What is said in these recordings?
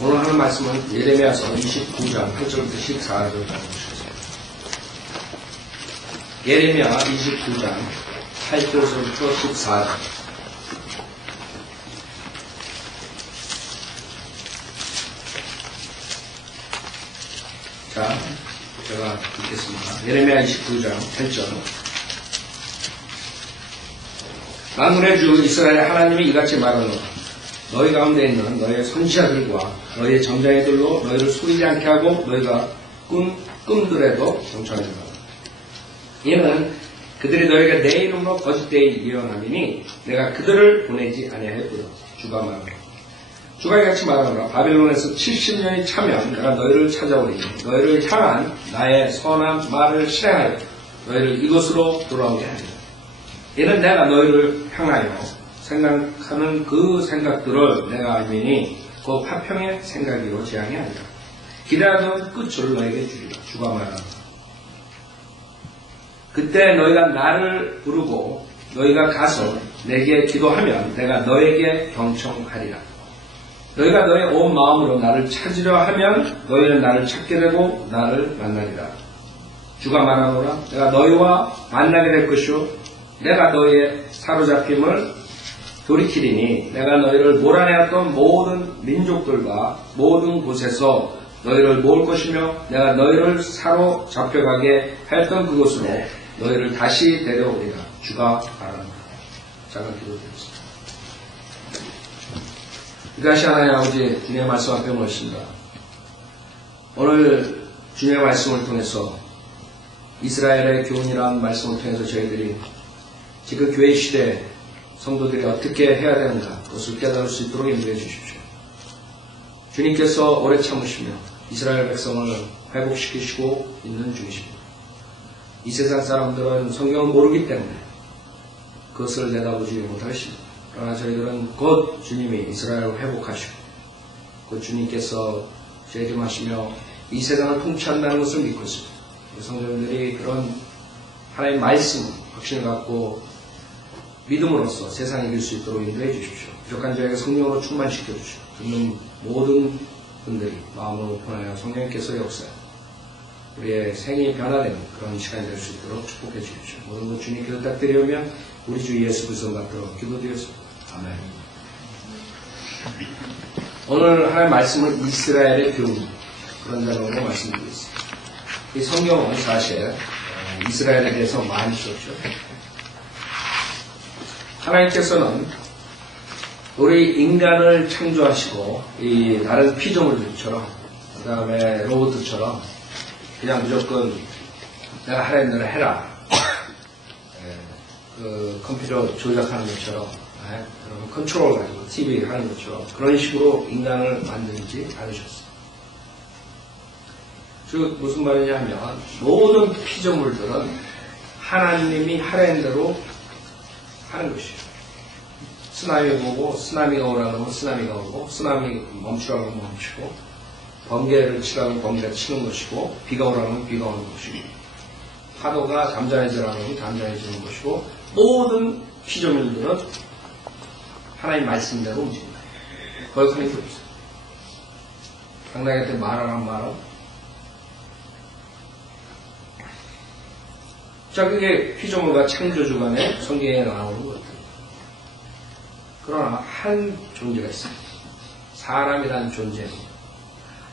오늘 하는 말씀은 예레미야서 29장 8절부터 14절까지 보시겠습니다. 예레미야 29장 8절부터 14절. 자, 제가 읽겠습니다. 예레미야 29장 8절. 만군의 주 이스라엘 하나님이 이같이 말하노라. 너희 가운데 있는 너희의 선지자들과 너희의 점장애들로 너희를 속이지 않게 하고 너희가 꿈들에도 정천해주라. 이는 그들이 너희가 내 이름으로 거짓되이 예언함이니 내가 그들을 보내지 아니하였거든. 주가 말하노라. 주가 이같이 말하노라. 바벨론에서 70년이 차면 내가 너희를 찾아오리니 너희를 향한 나의 선한 말을 실행하여 너희를 이곳으로 돌아오게 하리라. 이는 내가 너희를 향하여 생각하는 그 생각들을 내가 알미니 그 화평의 생각이요 재앙이 아니라 기대하던 끝을 너에게 주리라. 주가 말하노라. 그때 너희가 나를 부르고 너희가 가서 내게 기도하면 내가 너에게 경청하리라. 너희가 너의 온 마음으로 나를 찾으려 하면 너희는 나를 찾게 되고 나를 만나리라. 주가 말하노라. 내가 너희와 만나게 될 것이요 내가 너희의 사로잡힘을 돌이키리니 내가 너희를 몰아내었던 모든 민족들과 모든 곳에서 너희를 모을 것이며 내가 너희를 사로잡혀가게 하였던 그곳으로 너희를 다시 데려오리라. 주가 말합니다. 잠깐 기도드리겠습니다. 이다시 하나님 아버지 주님의 말씀 앞에 모십니다. 오늘 주님의 말씀을 통해서 이스라엘의 교훈이라는 말씀을 통해서 저희들이 지금 교회 시대에 성도들이 어떻게 해야 되는가 그것을 깨달을 수 있도록 인도해 주십시오. 주님께서 오래 참으시며 이스라엘 백성을 회복시키시고 있는 중이십니다. 이 세상 사람들은 성경을 모르기 때문에 그것을 내다보지 못하십니다. 그러나 저희들은 곧 주님이 이스라엘을 회복하시고 곧 주님께서 재림하시며 이 세상을 통치한다는 것을 믿고 있습니다. 성도들이 그런 하나님의 말씀 확신을 갖고 믿음으로써 세상을 이길 수 있도록 인도해 주십시오. 부족한 저에게 성령으로 충만시켜 주시고 듣는 모든 분들이 마음을 오픈하여 성령께서 역사해 우리의 생이 변화되는 그런 시간이 될 수 있도록 축복해 주십시오. 모든 것 주님께 부탁드리오며 우리 주 예수 그리스도 받들어 기도드렸습니다. 아멘. 오늘 하나님의 말씀은 이스라엘의 교훈 그런 단어로 말씀드리겠습니다. 이 성경은 사실 이스라엘에 대해서 많이 썼죠. 하나님께서는 우리 인간을 창조하시고 이 다른 피조물들처럼 그 다음에 로봇처럼 그냥 무조건 내가 하라는 대로 해라 그 컴퓨터 조작하는 것처럼 컨트롤 가지고 TV 하는 것처럼 그런 식으로 인간을 만들지 않으셨어요. 즉 무슨 말이냐면 모든 피조물들은 하나님이 하라는 대로 하는 것이에요. 쓰나미 보고 쓰나미가 오라고 하면 쓰나미가 오고 쓰나미 멈추라고 하면 멈추고 번개를 치라고 하면 번개가 치는 것이고 비가 오라고 하면 비가 오는 것이고 파도가 잠잠해지라고 하면 잠잠해지는 것이고 모든 피조물들은 하나님 말씀대로 움직입니다. 거역하는 게 없어요. 당나귀한테 말하란 말은 자, 그게 피조물과 창조주 간에 성경에 나오는 것 같아요. 그러나 한 존재가 있습니다. 사람이라는 존재입니다.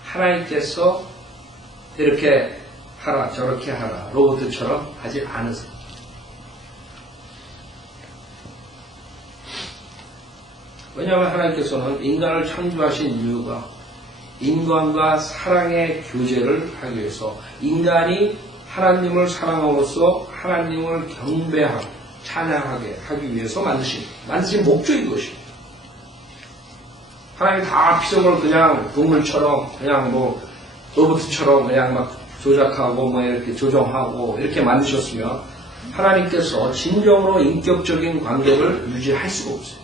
하나님께서 이렇게 하라 저렇게 하라 로봇처럼 하지 않으세요. 왜냐하면 하나님께서는 인간을 창조하신 이유가 인간과 사랑의 교제를 하기 위해서 인간이 하나님을 사랑함으로써 하나님을 경배하고 찬양하게 하기 위해서 만드신 목적이 그것입니다. 하나님이 다 피조물을 그냥 동물처럼 그냥 뭐 로봇처럼 그냥 막 조작하고 뭐 이렇게 조정하고 이렇게 만드셨으면 하나님께서 진정으로 인격적인 관계를 유지할 수가 없어요.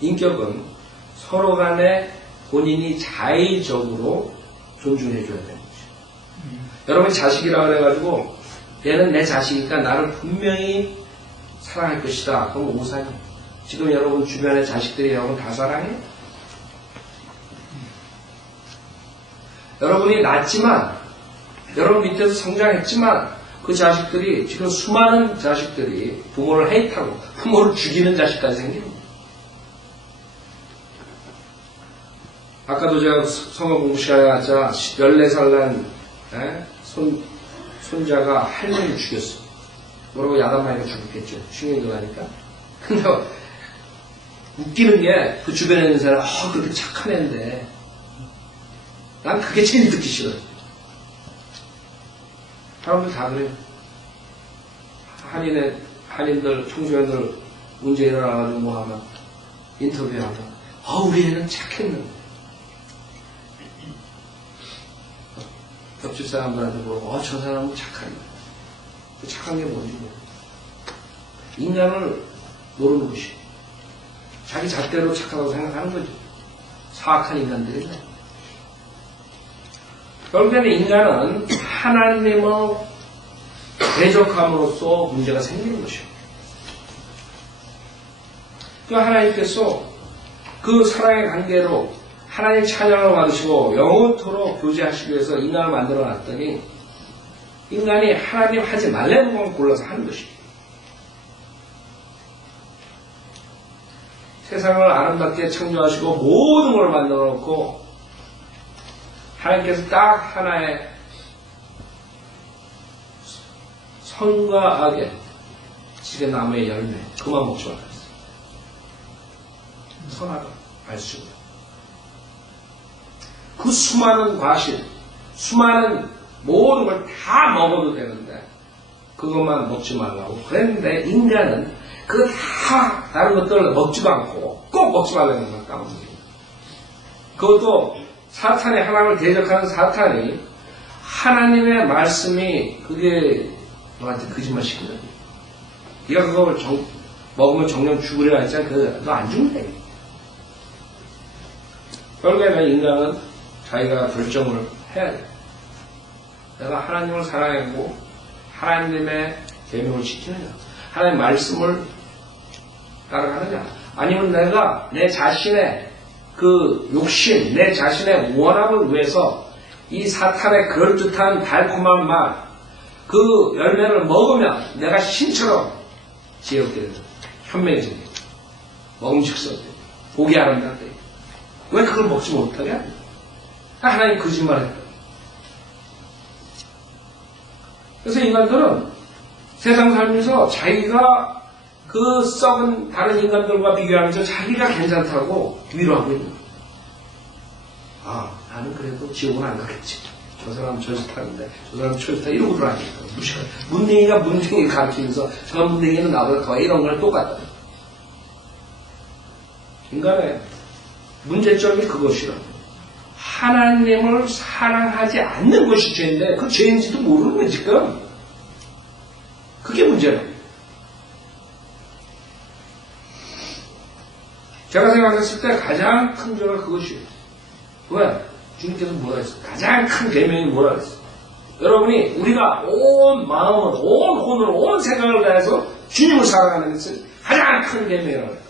인격은 서로 간에 본인이 자의적으로 존중해줘야 되는 거죠. 여러분이 자식이라 그래가지고 얘는 내 자식이니까 나를 분명히 사랑할 것이다. 그럼 오산이에요. 지금 여러분 주변의 자식들이 여러분 다 사랑해요? 여러분이 낳았지만, 여러분 밑에서 성장했지만, 그 자식들이, 지금 수많은 자식들이 부모를 헤이트하고, 부모를 죽이는 자식까지 생기는 거예요. 아까도 제가 성어 공부 시간에 갔자 14살 난 손자가 할머니를 죽였어. 뭐라고 야단마니가 죽였겠죠. 충격이 가니까. 근데 웃기는 게 그 주변에 있는 사람, 그렇게 착한 애인데 난 그게 제일 듣기 싫어. 사람들 다 그래요. 한인들, 청소년들 문제 일어나가지고 뭐 하면 인터뷰하면 우리 애는 착했는데. 옆집 사람들한테 물어보고, 저 사람은 착하네. 착한 게 뭔지 모르고. 인간을 모르는 것이. 자기 잣대로 착하다고 생각하는 거죠. 사악한 인간들이네. 결국에는 인간은 하나님을 대적함으로써 문제가 생기는 것이요. 그 하나님께서 그 사랑의 관계로 하나님 찬양을 받으시고 영원토록 교제하시기 위해서 인간을 만들어 놨더니 인간이 하나님 하지 말라는 걸 골라서 하는 것입니다. 세상을 아름답게 창조하시고 모든 걸 만들어 놓고 하나님께서 딱 하나의 선과 악의 집의 나무의 열매 그만 먹지 말라 했어요. 선악을 알 수 있는 그 수많은 과실, 수많은 모든 걸 다 먹어도 되는데 그것만 먹지 말라고. 그랬는데 인간은 그거 다 다른 것들을 먹지도 않고 꼭 먹지 말라는 걸 까먹는 거예요. 그것도 사탄이 하나님을 대적하는 사탄이 하나님의 말씀이 그게 너한테 거짓말 시키는 거예요. 네가 그걸 먹으면 정령 죽으려 했잖아. 너 안 죽는다. 결국에는 인간은 자기가 결정을 해야 돼. 내가 하나님을 사랑하고 하나님의 계명을 지키느냐, 하나님의 말씀을 따라가느냐, 아니면 내가 내 자신의 그 욕심, 내 자신의 원함을 위해서 이 사탄의 그럴듯한 달콤한 맛, 그 열매를 먹으면 내가 신처럼 지혜롭게 되고 현명해지게 되고 먹음직스럽게 되고 보기 아름답게 되고. 왜 그걸 먹지 못하게 하냐? 하나님 거짓말했다. 그래서 인간들은 세상 살면서 자기가 그 썩은 다른 인간들과 비교하면서 자기가 괜찮다고 위로하고 있는 거예요. 나는 그래도 지옥은 안 가겠지. 저 사람은 저기서 타는데 저 사람은 저기서 타 이러고 들어가니까 무시해. 문댕이가 문댕이 가르치면서 저 문댕이는 나보다 더 이런 걸 똑같다. 인간의 문제점이 그것이라. 하나님을 사랑하지 않는 것이 죄인데 그 죄인지도 모르는 거예요 지금. 그게 문제라. 제가 생각했을 때 가장 큰 죄가 그것이에요. 왜? 주님께서 뭐라 했어요? 가장 큰 계명이 뭐라 했어요? 여러분이 우리가 온 마음을, 온 혼을, 온 생각을 다해서 주님을 사랑하는 것은 가장 큰 계명이라고 해요.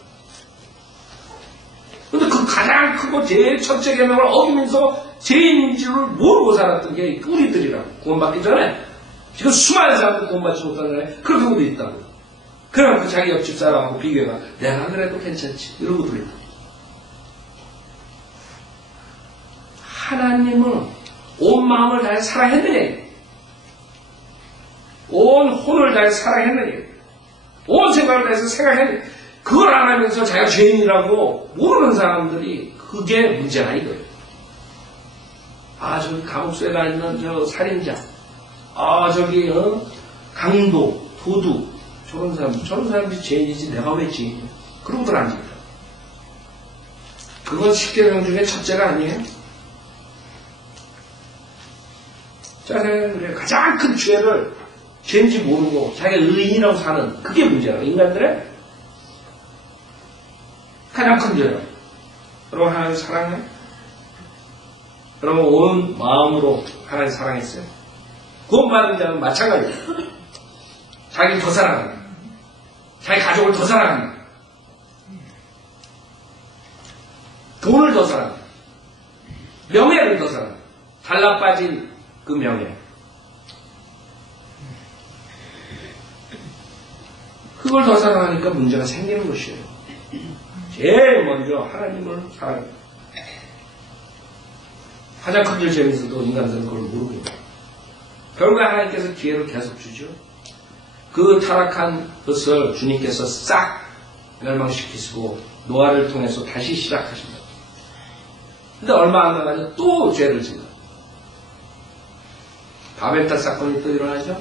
근데 그 가장 크고 제일 첫째 계명을 어기면서 죄인인지를 모르고 살았던 게 우리들이라고. 구원받기 전에 지금 수많은 사람들 구원받지 못하는 거에 그런 경우도 있다고. 그럼 그 자기 옆집 사람하고 비교해봐. 내가 그래도 괜찮지. 이러고 들린다. 하나님은 온 마음을 다해 사랑했느냐? 온 혼을 다해 사랑했느냐? 온 생각을 다해서 생각했느냐? 그걸 안 하면서 자기가 죄인이라고 모르는 사람들이 그게 문제가 이거예요. 저기 감옥소에 가 있는 저 살인자, 저기 강도, 도둑, 저런 사람들이 죄인이지 내가 왜 죄인이야? 그러고들 아닙니다. 그건 10계명 중에 첫째가 아니에요. 그래. 가장 큰 죄를 죄인지 모르고 자기가 의인이라고 사는 그게 문제라고. 인간들의 가장 큰 죄라고. 여러분 하나님 사랑해? 여러분 온 마음으로 하나님 사랑했어요? 구원받은 자는 마찬가지예요. 자기를 더 사랑한다. 자기 가족을 더 사랑한다. 돈을 더 사랑한다. 명예를 더 사랑한다. 갈라빠진 그 명예. 그걸 더 사랑하니까 문제가 생기는 것이에요. 제일 먼저 하나님을 사랑합니다. 가장 큰 죄에서도 인간들은 그걸 모르고 있어요. 결국에 하나님께서 기회를 계속 주죠. 그 타락한 것을 주님께서 싹 멸망시키시고 노아를 통해서 다시 시작하신다. 근데 얼마 안 나가니 또 죄를 짓는 바벨탑 사건이 또 일어나죠.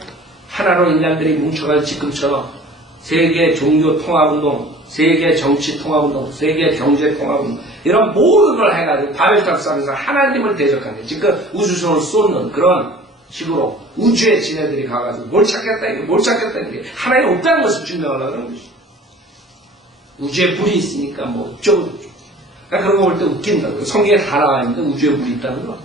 하나로 인간들이 뭉쳐가지고 지금처럼 세계 종교 통합운동, 세계 정치 통합운동, 세계 경제 통합운동 이런 모든 걸 해가지고 바벨탑 사건에서 하나님을 대적하는 거예요. 지금 우주선을 쏟는 그런 식으로 우주에 지네들이 가가지고 뭘 찾겠다 이게 뭘 찾겠다 이게 하나님 없다는 것을 증명하려고 하는 것이죠. 우주에 불이 있으니까 뭐 어쩌고 저쩌고. 그러니까 그런 거 볼 때 웃긴다고요. 성경에 다 나와 있는데 우주에 불이 있다는 거.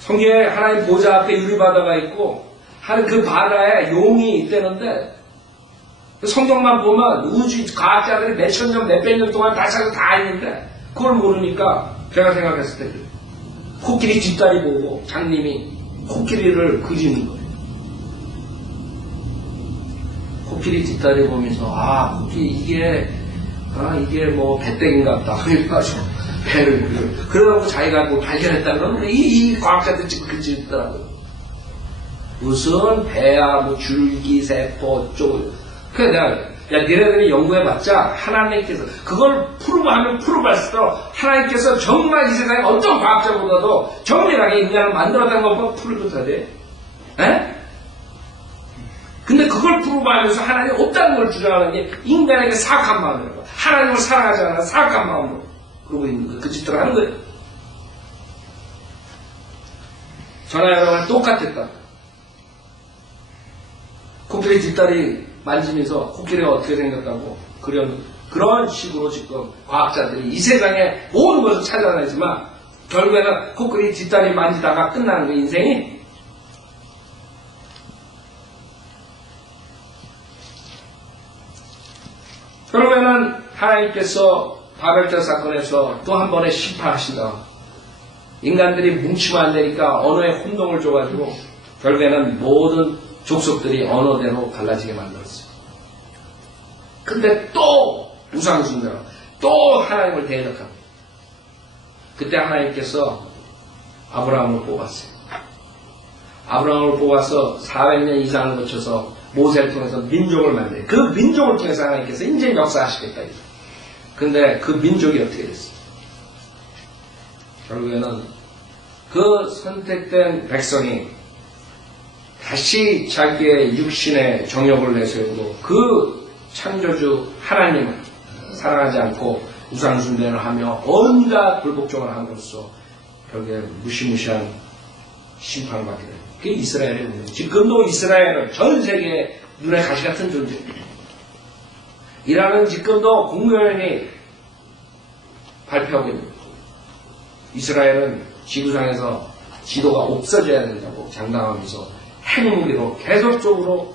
성경에 하나님 보좌 앞에 유리바다가 있고 하는 그 바다에 용이 있다는데 성경만 보면 우주 과학자들이 몇천 년, 몇백 년 동안 다 찾아서 다 했는데 그걸 모르니까 제가 생각했을 때 코끼리 뒷다리 보고 장님이 코끼리를 그리는 거예요. 코끼리 뒷다리 보면서 코끼리 이게 뭐 배때기인가 보다 그래가지고 배를 그려. 그러고 자기가 뭐 발견했다는 건 이 과학자들 지금 그짓더라고요. 무슨 배야 뭐 줄기세포 어쩌고. 그래 내가 니네들이 연구해봤자 하나님께서 그걸 프로브하면 프로브할수록 하나님께서 정말 이 세상에 어떤 과학자보다도 정밀하게 인간을 만들었다는 것만 프로브해야 돼. 에? 근데 그걸 프로브하면서 하나님이 없다는 걸 주장하는 게 인간에게 사악한 마음이라고. 하나님을 사랑하지 않아 사악한 마음으로 그러고 있는 거예요. 그 짓들을 하는 거예요. 저나 여러분 똑같았다. 코끼리 뒷다리 만지면서 코끼리가 어떻게 생겼다고 그런 식으로 지금 과학자들이 이 세상에 모든 것을 찾아내지만 결국에는 코끼리 뒷다리 만지다가 끝나는 거 인생이. 그러면은 하나님께서 바벨탑 사건에서 또 한 번의 심판하신다. 인간들이 뭉치면 안 되니까 언어에 혼동을 줘가지고 결국에는 모든 족속들이 언어대로 갈라지게 만들었어요. 근데 또 우상숭배로 또 하나님을 대적합니다. 그때 하나님께서 아브라함을 뽑았어요. 아브라함을 뽑아서 400년 이상을 거쳐서 모세를 통해서 민족을 만들어요. 그 민족을 통해서 하나님께서 이제 역사하시겠다. 근데 그 민족이 어떻게 됐어요? 결국에는 그 선택된 백성이 다시 자기의 육신의 정욕을 내세우고 그 창조주 하나님을 사랑하지 않고 우상숭배를 하며 온갖 불복종을 함으로써 결국에 무시무시한 심판을 받게 됩니다. 그게 이스라엘의 운명. 지금도 이스라엘은 전 세계의 눈에 가시 같은 존재입니다. 이란은 지금도 국무위원이 발표하고 있는 거예요. 이스라엘은 지구상에서 지도가 없어져야 된다고 장담하면서 핵무기로 계속적으로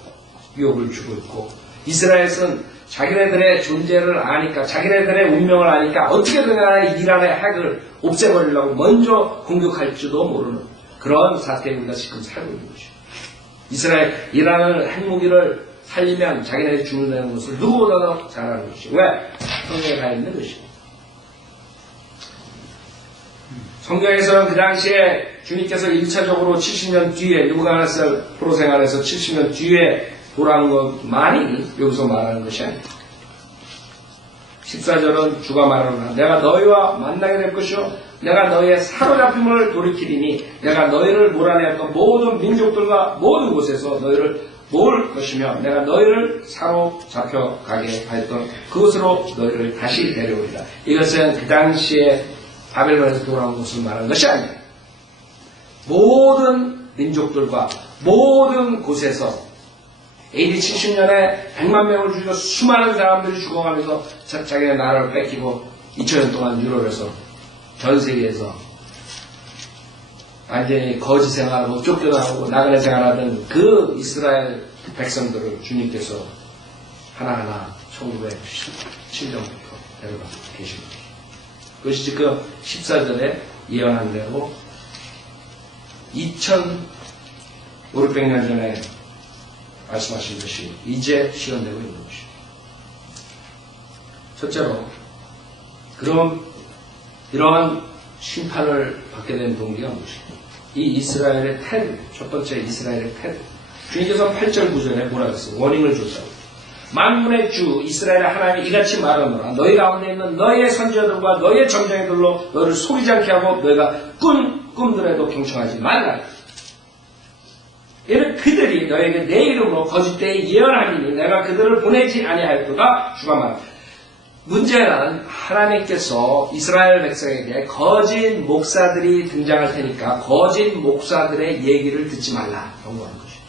위협을 주고 있고, 이스라엘은 자기네들의 존재를 아니까, 자기네들의 운명을 아니까 어떻게든 간에 이란의 핵을 없애버리려고 먼저 공격할지도 모르는 그런 사태에 우리가 지금 살고 있는 것이죠. 이란을 핵무기를 살리면 자기네들이 죽는다는 것을 누구보다도 잘 아는 것이죠. 왜? 성경에 가 있는 것이죠. 성경에서는 그 당시에 주님께서 1차적으로 70년 뒤에 누부갓네살 포로 생활에서 70년 뒤에 돌아오는 것만이 여기서 말하는 것이 아닙니다. 14절은 주가 말하노라. 내가 너희와 만나게 될 것이요 내가 너희의 사로잡힘을 돌이키리니 내가 너희를 몰아내었던 모든 민족들과 모든 곳에서 너희를 모을 것이며 내가 너희를 사로잡혀 가게 하였던 그곳으로 너희를 다시 데려오리라. 이것은 그 당시에 바벨론에서 돌아온 것을 말하는 것이 아니에요. 모든 민족들과 모든 곳에서 AD 70년에 100만 명을 죽이고 수많은 사람들이 죽어가면서 자기의 나라를 뺏기고 2000년 동안 유럽에서 전 세계에서 완전히 거지 생활하고 쫓겨나고 나그네 생활하던 그 이스라엘 백성들을 주님께서 하나하나 1977년부터 데려가고 계십니다. 그것이 지금 14절에 예언한 대로 2500년 전에 말씀하신 것이 이제 실현되고 있는 것입니다. 첫째로 이러한 심판을 받게 된 동기가 무엇입니까? 이 이스라엘의 태도, 첫 번째 이스라엘의 태도. 주님께서 8절 9절에 뭐라 그랬어요? 워닝을 줬다고. 만군의 주 이스라엘의 하나님이 이같이 말하노라. 너희 가운데 있는 너희의 선지자들과 너희의 점쟁이들로 너희를 속이지 않게 하고 너희가 꿈들에도 경청하지 말라. 이는 그들이 너에게 내 이름으로 거짓되이 예언하리니 내가 그들을 보내지 아니하였도다. 주가 말합니다. 문제는 하나님께서 이스라엘 백성에게 거짓 목사들이 등장할 테니까 거짓 목사들의 얘기를 듣지 말라 경고하는 것입니다.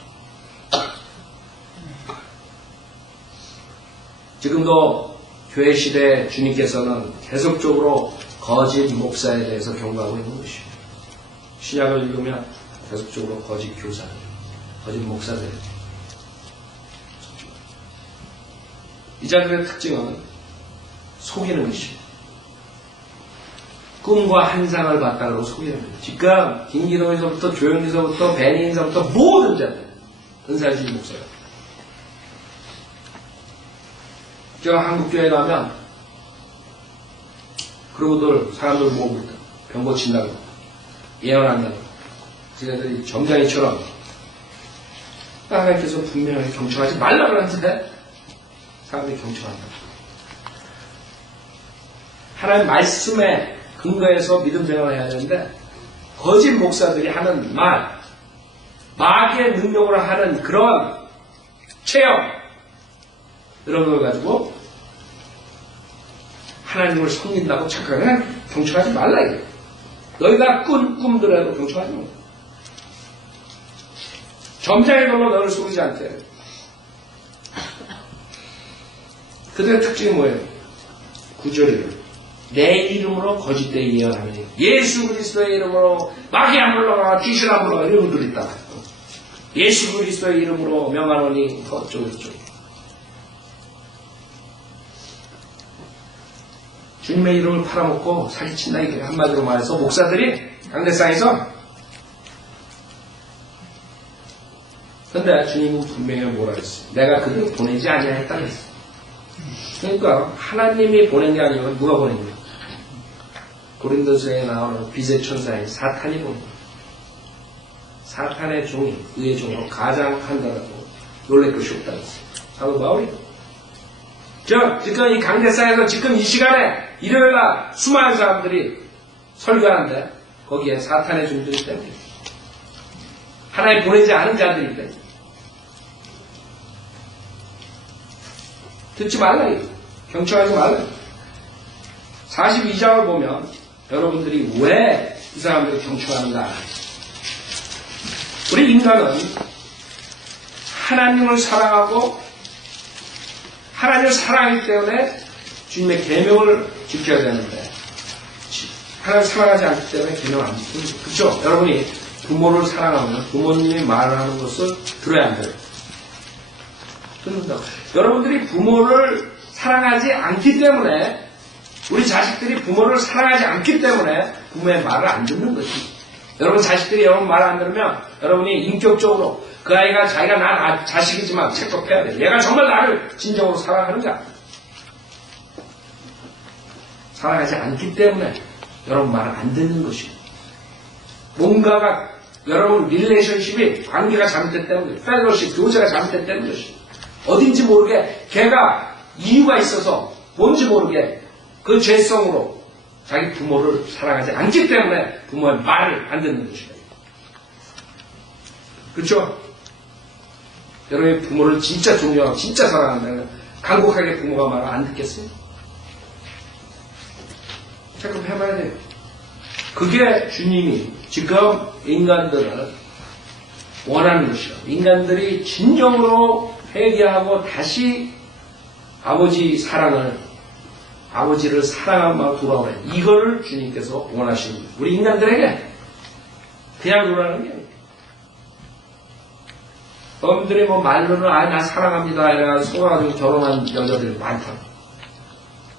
지금도 교회 시대 주님께서는 계속적으로 거짓 목사에 대해서 경고하고 있는 것입니다. 신약을 읽으면 계속적으로 거짓 교사, 거짓 목사들. 이 자들의 특징은 속이는 것입니다. 꿈과 환상을 봤다고 속이는 거예요. 지금 김기동에서부터 조영기서부터 배니인서부터 모든 자들 은사주의 목사예요. 제가 한국교회 가면 그러고들 사람들 모으고 있다. 병 고친다고 예언한다고 지네들이 점장이처럼 하나님께서 분명히 경청하지 말라고 하는데 사람들이 경청한다. 하나님 말씀에 근거해서 믿음 생활을 해야 되는데 거짓 목사들이 하는 마귀의 능력으로 하는 그런 체험 이런 걸 가지고 하나님을 섬긴다고 착각해 경청하지 말라 이게. 너희가 꿈들에도 경청하지 마. 점장의 걸로 너를 속이지 않게. 그들의 특징이 뭐예요? 9절이에요. 내 이름으로 거짓되이 예언하니 예수 그리스도의 이름으로 마귀 안 물러가 귀신 안 물러가 이런 분들 있다. 예수 그리스도의 이름으로 명하노니 어쩌고저쩌고. 주님의 이름을 팔아먹고 사기친다 이게 한마디로 말해서 목사들이 강대상에서. 근데 주님은 분명히 뭐라 했어요? 내가 그들을 보내지 아니하였다 그랬어요. 그러니까 하나님이 보낸 게 아니면 누가 보낸 거예요? 고린도서에 나오는 빛의 천사인 사탄이 보낸 거예요. 사탄의 종이 의의 종으로 가장한다라고 놀랄 것이 없다 그랬어요. 사도 바울이. 지금 이 강대상에서 지금 이 시간에 일요일날 수많은 사람들이 설교하는데 거기에 사탄의 종들이 때문에 하나님 보내지 않은 자들이 때문에 듣지 말라 경청하지 말라. 42장을 보면 여러분들이 왜 이 사람들이 경청하는가. 우리 인간은 하나님을 사랑하고 하나님을 사랑하기 때문에 주님의 계명을 지켜야 되는데 하나님을 사랑하지 않기 때문에 계명을 안 지키는 거죠. 그렇죠? 여러분이 부모를 사랑하면 부모님이 말을 하는 것을 들어야 안 돼요. 듣는다고. 여러분들이 부모를 사랑하지 않기 때문에 우리 자식들이 부모를 사랑하지 않기 때문에 부모의 말을 안 듣는 거지. 여러분 자식들이 여러분 말을 안 들으면 여러분이 인격적으로 그 아이가 자기가 나 자식이지만 체크해야 돼. 얘가 정말 나를 진정으로 사랑하는가? 사랑하지 않기 때문에 여러분 말을 안 듣는 것이고 뭔가가 여러분 릴레이션십이 관계가 잘못됐기 때문에 펠로십 교제가 잘못됐기 때문에 어딘지 모르게 걔가 이유가 있어서 뭔지 모르게 그 죄성으로 자기 부모를 사랑하지 않기 때문에 부모의 말을 안 듣는 것이다. 그렇죠? 여러분이 부모를 진짜 존경하고 진짜 사랑한다면 간곡하게 부모가 말을 안 듣겠어요? 체크해봐야 돼요. 그게 주님이 지금 인간들을 원하는 것이요. 인간들이 진정으로 회개하고 다시 아버지를 사랑한 마음 돌아오래. 이거를 주님께서 원하시는 거예요. 우리 인간들에게 그냥 놀라는 게 아니에요. 여러분들이 말로는 나 사랑합니다 이래가 속아가지고 결혼한 여자들이 많다.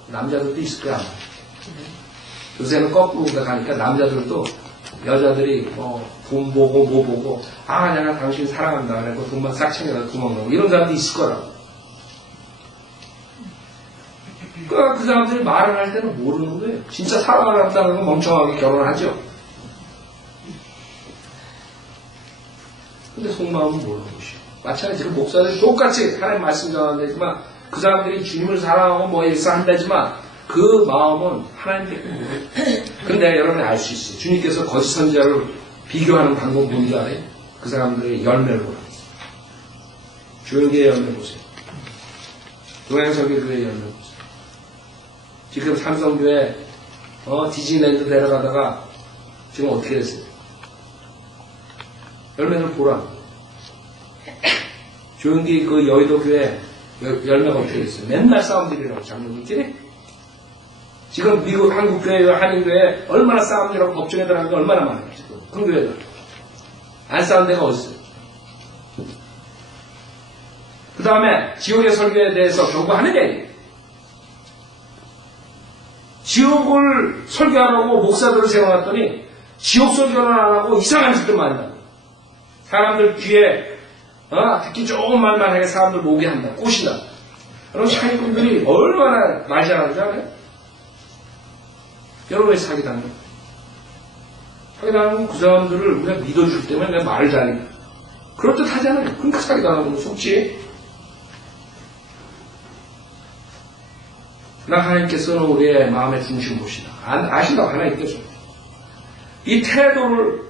남자들도 있을 거야. 요새는 거꾸로 가니까 남자들도 여자들이 돈 보고 뭐 보고 내가 당신 사랑한다 그래고 돈만 싹 챙겨서 도망가고 이런 사람도 있을 거라고. 그 사람들이 말을 할 때는 모르는 거예요. 진짜 사랑을 한다는 건 멍청하게 결혼하죠. 근데 속마음은 모르는 것이요. 마찬가지로 목사들이 똑같이 하나님 말씀 전한다지만 그 사람들이 주님을 사랑하고 뭐 일사한다지만 그 마음은 하나님께 모르요. 근데 여러분이 알 수 있어요. 주님께서 거짓 선지자를 비교하는 방법 뭔지 알아요? 그 사람들의 열매를 보라. 조용기의 열매 보세요. 동양설교교회의 열매 보세요. 지금 삼성교회 디즈니랜드 데려가다가 지금 어떻게 됐어요? 열매를 보라. 조용기 그 여의도 교회 열매가 어떻게 됐어요? 맨날 싸움들이라고 장로님끼리. 지금 미국 한국교회, 한인교회 얼마나 싸움이라고 법정에 들어간 게 얼마나 많아요. 지금 큰 교회들. 안 싸운 데가 어딨어요? 그 다음에 지옥의 설교에 대해서 경고하느냐. 지옥을 설교하라고 목사들을 세워놨더니 지옥 설교는 안 하고 이상한 짓들만 한다. 사람들 귀에 듣기 좋은 말만 하게 사람들 모게 한다. 꼬신다. 그럼 사기꾼들이 얼마나 말 잘하는지 알아요? 여러분이 사기당해요. 사기당하면 그 사람들을 우리가 믿어주기 때문에 내가 말을 잘해. 그럴듯 하잖아요. 그러니까 사기당하는 거 속지. 그러나 하나님께서는 우리의 마음의 중심 보시다. 아신다고 하나님께서. 이 태도를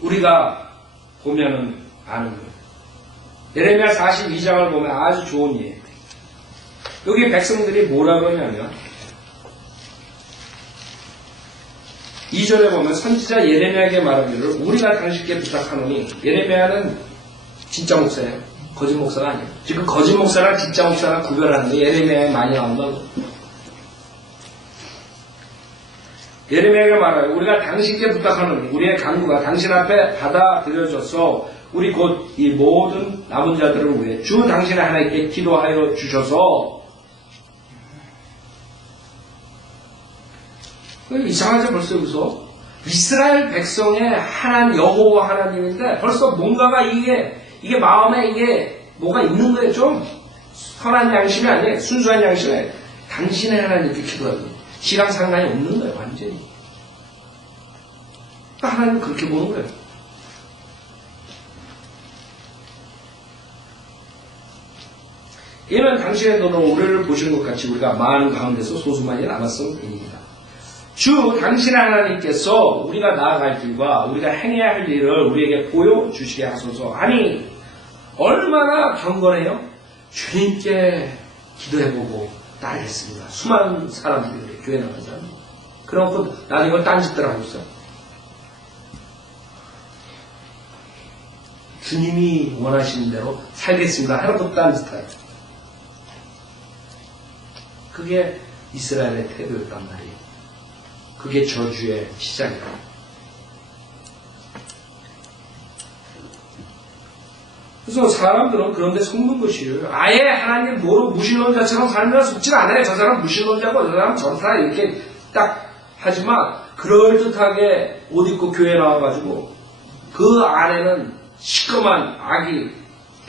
우리가 보면은 아는 거예요. 예레미야 42장을 보면 아주 좋은 예예요. 여기 백성들이 뭐라 그러냐면 2절에 보면 선지자 예레미야에게 말하기를 우리가 당신께 부탁하노니 예레미야는 진짜 목사예요. 거짓 목사가 아니에요. 지금 거짓 목사랑 진짜 목사랑 구별하는 게 예레미야에 많이 나온다고. 예레미야가 말하요. 우리가 당신께 부탁하노니 우리의 간구가 당신 앞에 받아들여져서 우리 곧 이 모든 남은 자들을 위해 주 당신의 하나님께 기도하여 주셔서. 이상하죠 벌써 여기서. 이스라엘 백성의 하나님 여호와 하나님인데 벌써 뭔가가 이게 마음에 이게 뭐가 있는 거예요. 좀 선한 양심이 아니에요. 순수한 양심에 당신의 하나님께 기도하고 시랑 상관이 없는 거예요. 완전히. 하나님은 그렇게 보는 거예요. 이는 당신의 눈으로 우리를 보시는 것 같이 우리가 많은 가운데서 소수만이 남았음입니다. 주 당신의 하나님께서 우리가 나아갈 길과 우리가 행해야 할 일을 우리에게 보여주시게 하소서. 아니 얼마나 경건해요? 주님께 기도해보고 따르겠습니다. 수많은 사람들이 그래, 교회 나간 사람. 그래놓고 나는 이걸 딴짓들 하고 있어. 주님이 원하시는 대로 살겠습니다. 하나도 딴짓하요. 그게 이스라엘의 태도였단 말이에요. 그게 저주의 시작이다. 그래서 사람들은 그런데 속는 것이에요. 아예 하나님 모르고 무신론자처럼 살면 속질 않아요. 저 사람 무신론자고 저 사람 전사 이렇게 딱 하지만 그럴듯하게 옷 입고 교회 나와가지고 그 안에는 시커먼 악이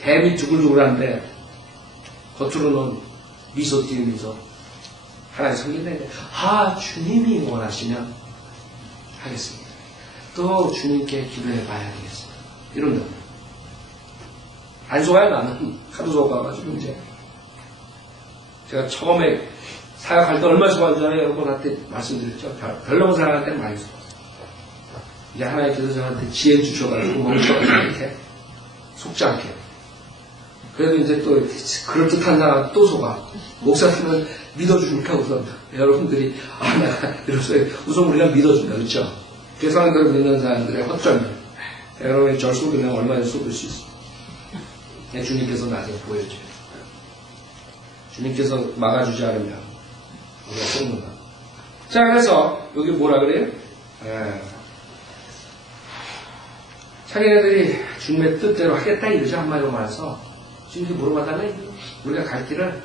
뱀이 두글두글한데 겉으로는 미소 띄우면서 하나님 섬긴다는데 주님이 원하시면 하겠습니다. 또 주님께 기도해 봐야 되겠습니다. 이런다. 안 속아요. 나는 하도 속아가지고 이제 제가 처음에 사역할 때 얼마나 속았는지 여러분한테 말씀드렸죠. 별로 사역할 때는 많이 속았어요. 이제 하나님께서 저한테 지혜 주셔가지고 멈춰가지고 이렇게 속지 않게. 그래도 이제 또 그럴듯한 사람 또 속아. 목사님은 믿어주니까 우선 여러분들이 내가 이러면서 우선 우리가 믿어준다. 그렇죠? 세상대로 믿는 사람들의 허점이 여러분이 절 속이면 얼마나 속을 수 있어. 주님께서 나중에 보여줘요. 주님께서 막아주지 않으면 우리가 속는다. 자, 그래서 여기 뭐라 그래요? 자기네들이 주님의 뜻대로 하겠다 이러죠. 한마디로 말해서 주님께 물어봐달라 이거예요. 우리가 갈 길을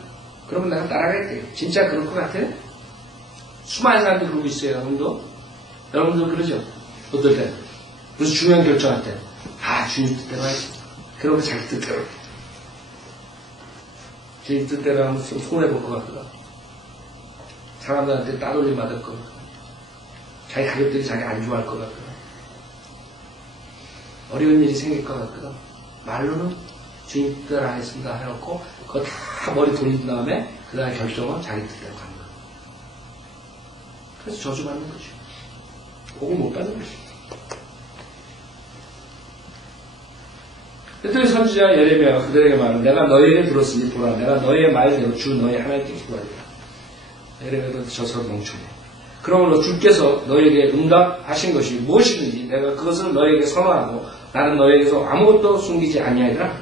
그러면 내가 따라갈게요. 진짜 그럴 것 같아요? 수많은 사람들이 그러고 있어요. 여러분도 그러죠? 어떨 때? 무슨 중요한 결정할 때. 주님 뜻대로 하지. 그러고 자기 뜻대로. 주님 뜻대로 하면 좀 손해볼 것 같거든. 사람들한테 따돌림 받을 것 같거든. 자기 가족들이 자기 안 좋아할 것 같거든. 어려운 일이 생길 것 같거든. 말로는 주님 뜻대로 하겠습니다 해놓고 그거 다 머리 돌린 다음에 그 다음에 결정은 자기 뜻대로 가는 거야. 그래서 저주받는 거죠. 복을 못 받는 거죠. 그때 선지자 예레미야가 그들에게 말하는 내가 너희에게 들었으니 보라 내가 너희의 말대로 주 너희 하나님께 기도하리라. 예레미야도 저서로 멈추네. 그러므로 주께서 너희에게 응답하신 것이 무엇이든지 내가 그것을 너희에게 선언하고 나는 너희에게서 아무것도 숨기지 아니하리라.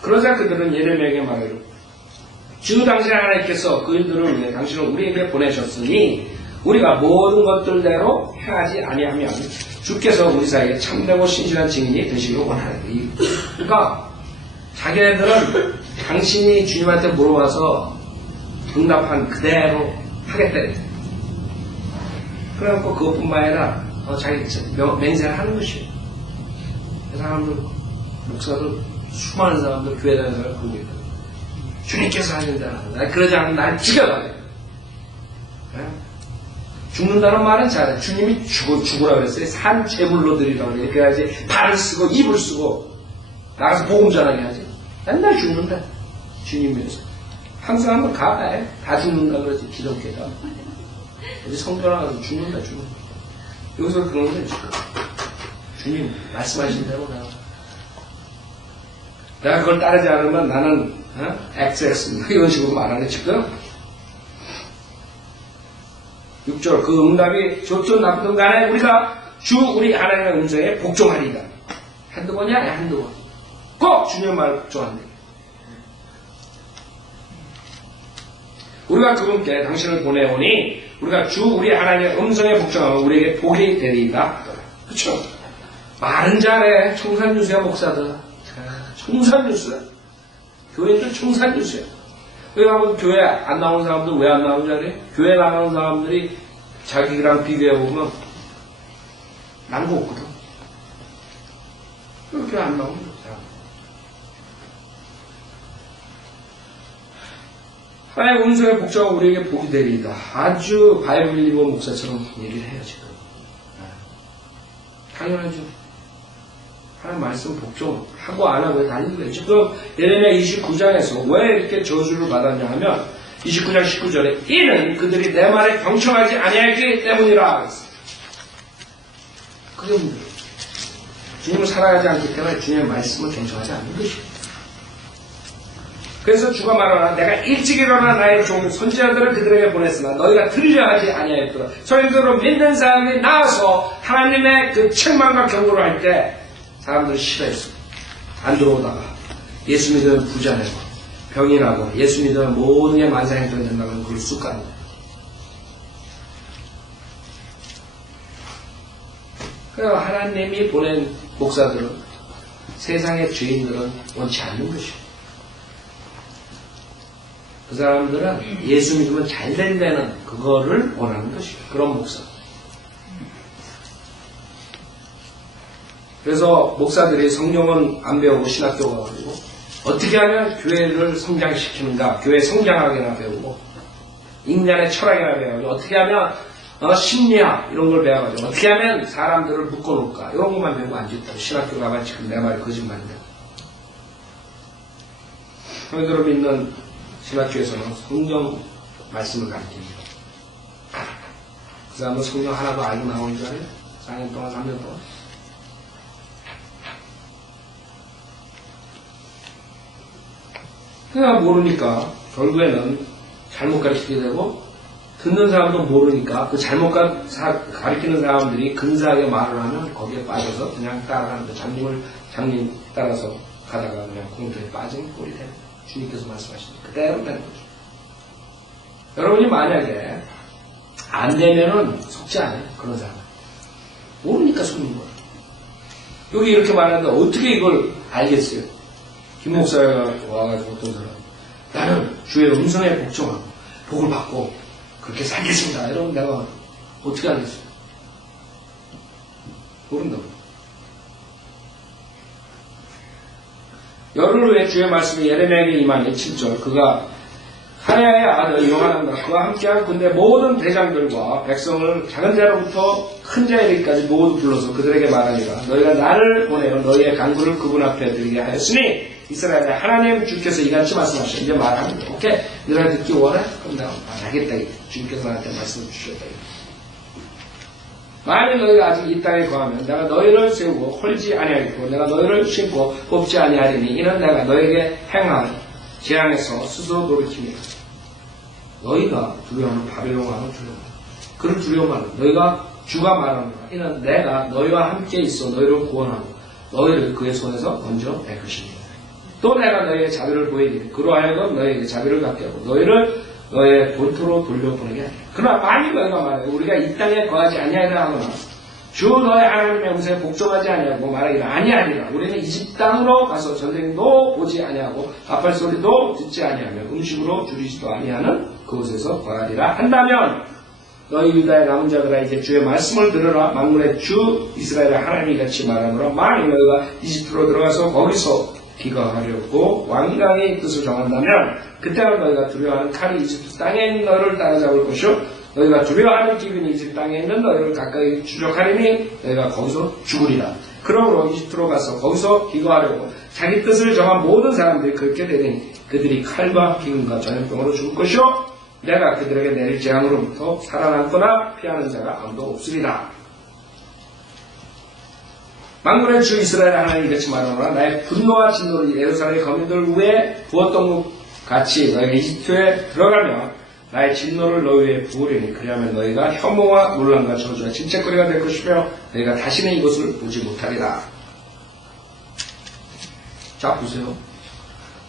그러자 그들은 예레미야에게 말하기를 주 당신 하나님께서 그들을 위해 당신을 우리에게 보내셨으니 우리가 모든 것들대로 행하지 아니하면 주께서 우리 사이에 참되고 신실한 증인이 되시길 원하는. 그러니까 자기네들은 당신이 주님한테 물어봐서 응답한 그대로 하겠다. 그래갖고 그것뿐만 아니라 자기 맹세를 하는 것이에요. 그 사람들, 목사들, 수많은 사람들, 교회 다니는 사람을 그러고 있다. 주님께서 하신다. 그러지 않으면 날 죽여라. 죽는다는 말은 잘해. 주님이 죽으라고 그랬어요. 산 제물로 드리라고 그래요. 그래야지 발을 쓰고 입을 쓰고 나가서 복음 전하게 하지. 맨날 죽는다. 주님 위해서. 항상 한번 가봐요. 다 죽는다 그러지. 기독교가. 우리 성전에 가서 죽는다. 여기서 그런 거예요. 주님 말씀하신 대로 내가 그걸 따르지 않으면 나는 XX 이런 식으로 말하는 지금 6절 그 응답이 좋든 나쁘든 간에 우리가 주 우리 하나님의 음성에 복종하리이다. 한두 번이야? 한두 번. 꼭 주님 말 복종한대. 우리가 그분께 당신을 보내오니 우리가 주 우리 하나님의 음성에 복종하면 우리에게 복이 되리이다. 그렇죠? 말은 잘해. 청산유수야 목사들. 청산유수야. 교회들 청산유수야. 왜 하면 교회 안 나오는 사람들 왜 안 나오는 줄 알아요? 교회 나가는 사람들이 자기랑 비교해보면 난거 없거든. 왜 교회 안 나오는 거야? 하나님의 음성에 복종하고 우리에게 복이 되리이다. 아주 바이블 리버 목사처럼 얘기를 해요 지금. 당연하죠. 하나님 말씀 복종하고 안 하고 다니는 거예요. 지금 예레미야 29장에서 왜 이렇게 저주를 받았냐 하면 29장 19절에 이는 그들이 내 말에 경청하지 아니하기 때문이라. 그게 문제예요. 주님을 사랑하지 않기 때문에 주님의 말씀을 경청하지 않는 것이에요. 그래서 주가 말하나 내가 일찍 일어나 나의 종 선지자들을 그들에게 보냈으나 너희가 들으려하지 아니하였더라. 저희들로 믿는 사람이 나와서 하나님의 그 책망과 경고를 할 때 사람들이 싫어했어. 안 들어오다가 예수 믿으면 부자 되고 병이 나고 예수 믿으면 모든 게 만사형통이 된다면 그걸 쑥 가는 거예요. 그래서 하나님이 보낸 목사들은 세상의 죄인들은 원치 않는 것이에요. 그 사람들은 예수 믿으면 잘 된다는 그거를 원하는 것이에요. 그런 목사. 그래서 목사들이 성경은 안 배우고 신학교 가가지고 어떻게 하면 교회를 성장시키는가, 교회 성장학이나 배우고 인간의 철학이나 배우고 어떻게 하면 심리학 이런 걸 배워가지고 어떻게 하면 사람들을 묶어놓을까 이런 것만 배우고 앉아있다고. 신학교 가면 지금 내 말이 거짓말인데. 저희들을 믿는 신학교에서는 성경 말씀을 가르칩니다. 그 사람은 성경 하나도 알고 나오는 줄 알아요? 4년 동안 3년 동안. 그냥 모르니까 결국에는 잘못 가르치게 되고 듣는 사람도 모르니까 그 잘못 가르치는 사람들이 근사하게 말을 하면 거기에 빠져서 그냥 따라가는 거예요. 장님 따라서 가다가 그냥 공터에 빠진 꼴이 되는 거예요. 주님께서 말씀하시니까 그대로 되는 거죠. 여러분이 만약에 안 되면은 속지 않아요. 그런 사람은. 모르니까 속는 거예요. 여기 이렇게 말하는데 어떻게 이걸 알겠어요? 김 목사가 와가지고 어떤 사람 나는 주의 음성에 복종하고 복을 받고 그렇게 살겠습니다. 이러면 내가 어떻게 하겠어요? 모른다고. 열흘 후에 주의 말씀이 예레미야에게 임하니 7절 그가 하나야의 아들 요하난과 그와 함께한 군대 모든 대장들과 백성을 작은 자로부터 큰 자에 이르기까지 모두 불러서 그들에게 말하니라. 너희가 나를 보내어 너희의 간구를 그분 앞에 드리게 하였으니 이스라엘의 하나님 주께서 이같이 말씀하셔. 이제 말합니다. 오케이? 너희가 듣기 원해? 그럼 내가 말하겠다. 주님께서 나한테 말씀을 주셨다. 만일 너희가 아직 이 땅에 거하면 내가 너희를 세우고 홀지 아니하겠고 내가 너희를 심고 뽑지 아니하리니 이는 내가 너희에게 행한 재앙에서 스스로 돌이킵니다. 너희가 두려워하는 바벨론 왕을 두려워한다. 그를 두려워하는 너희가 주가 말하노라. 이는 내가 너희와 함께 있어 너희를 구원하고 너희를 그의 손에서 건져 낼 것입니다. 또 내가 너희의 자비를 보이기를 그로 하여금 너희에게 자비를 갖게 하고 너희를 너의 본토로 돌려보내게 하리라. 그러나 만일 너희가 말해 우리가 이 땅에 거하지 아니하리라 하거나 주 너의 하나님의 음성에 복종하지 아니하고 말하기를 아니하리라. 우리는 이집 땅으로 가서 전쟁도 보지 아니하고 아팔 소리도 듣지 아니하며 음식으로 줄이지도 아니하는 그곳에서 거하리라 한다면 너희 유다의 남은 자들아 이제 주의 말씀을 들으라. 만군의 주 이스라엘의 하나님이 같이 말하노라. 만일 너희가 이집트로 들어가서 거기서 기거하려고 왕강의 뜻을 정한다면 그때는 너희가 두려워하는 칼이 이집트 땅에 있는 너희를 따라잡을 것이요 너희가 두려워하는 기근이 이집트 땅에 있는 너희를 가까이 추적하리니 너희가 거기서 죽으리라. 그러므로 이집트로 가서 거기서 기거하려고 자기 뜻을 정한 모든 사람들이 그렇게 되니 그들이 칼과 기근과 전염병으로 죽을 것이요 내가 그들에게 내릴 재앙으로부터 살아남거나 피하는 자가 아무도 없으리라. 만군의 주 이스라엘 하나님이 같이 말하노라. 나의 분노와 진노를 예루살렘의 거민들 위에 부었던 것 같이 너희가 이집트에 들어가면 나의 진노를 너희 위에 부으리니 그리하면 너희가 혐오와 논란과 저주와 질책거리가 될 것이며 너희가 다시는 이것을 보지 못하리라. 자 보세요.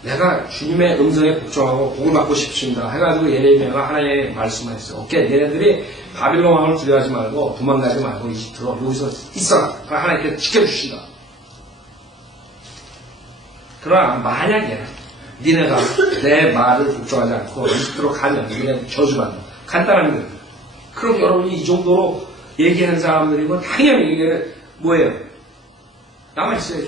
내가 주님의 음성에 복종하고 복을 받고 싶습니다 해가지고 예레미야가 하나님의 말씀을 했어요. 오케이, 얘네들이 바빌론 왕을 두려워하지 말고 도망가지 말고 이집트로 여기서 있어라. 하나님께서 지켜주신다. 그러나 만약에 니네가 내 말을 복종하지 않고 이집트로 가면 니네 저주받는다. 간단한 거예요. 그럼 여러분이 이 정도로 얘기하는 사람들이고 당연히 이게 뭐예요? 남아있어야죠.